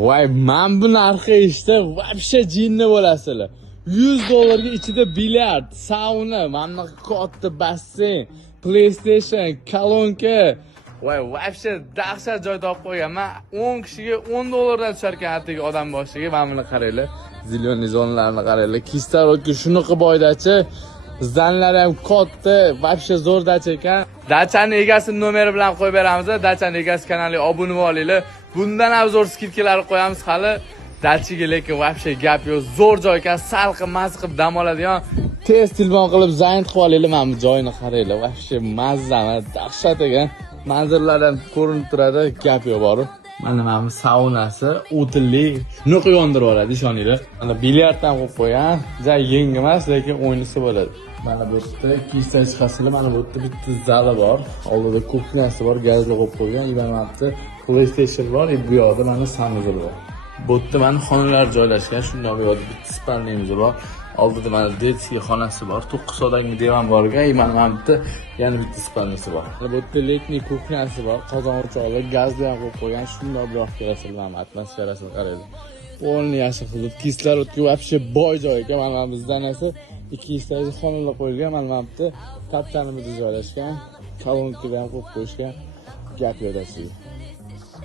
Voy, men bu narxi eshitib, вообще jinni bo'lasizlar. $100 ichida bilyard, sauna, mana katta basseyn, PlayStation, kolonka. Voy, вообще dahshat joy topib qo'yganman. 10 kishiga $10 dan tushar ekan atigi odam boshiga. Mana buni qaranglar. Ziloniy zonlarni qaranglar. Kislorodga shunaqa boydachi. Zanlar ham katta, вообще zo'r dacha ekan. Dachani egasining nomeri bilan qo'yib beramiz. Dachani egasi kanaliga obuna bo'linglar. Bundan ham zo'r skidkalar qo'yamiz hali. Dachiga lekin вообще gap yo'q. Zo'r joy ekan, salqin, mazza qilib dam oladigan. Tez telefon qilib zayn qilib olinglar. Mana bu joyni qaranglar. Вообще mazza, dahshat ekan. Manzarlardan ko'rinib turadi, gap yo'q borib. Mana bu saunasi, o'tinli, shunaqa yondirib oladi, ishoninglar. Mana bilyard ham qo'yib qo'ygan. Ja yengil emas, lekin o'ynisi bo'ladi. Mana bu yerda ikkita chiqasizlar, mana bu yerda bitta zali bor. Oldida kuxnyasi bor, gazli qo'yib qo'ygan. Mana bu PlayStation bor, bu yoqda mana sanuzor bor. Bu yerda mana xonalar joylashgan, shunday bu yoqda bitta spalnimiz bor. Oldida mana detskiy xonasi bor, 9 odamga divan bor ekan. Mana bu yerda yana bitta spalnisi bor. Bu yerda letniy kuxnyasi bor, qozon o'chog'i, gazli ham qo'yib qo'ygan. Shunday bir yoqda ko'rasizlar, mana atmosferasini qaranglar. O'rni yashil hudud, kislorodga вообще boy joy ekan. Mana bizdan esa 200 xonalar qo'yilgan. Mana bu yerda taptanimizda joylashgan, kolonkalar ham qo'yib qo'yishgan. Gap yo'q.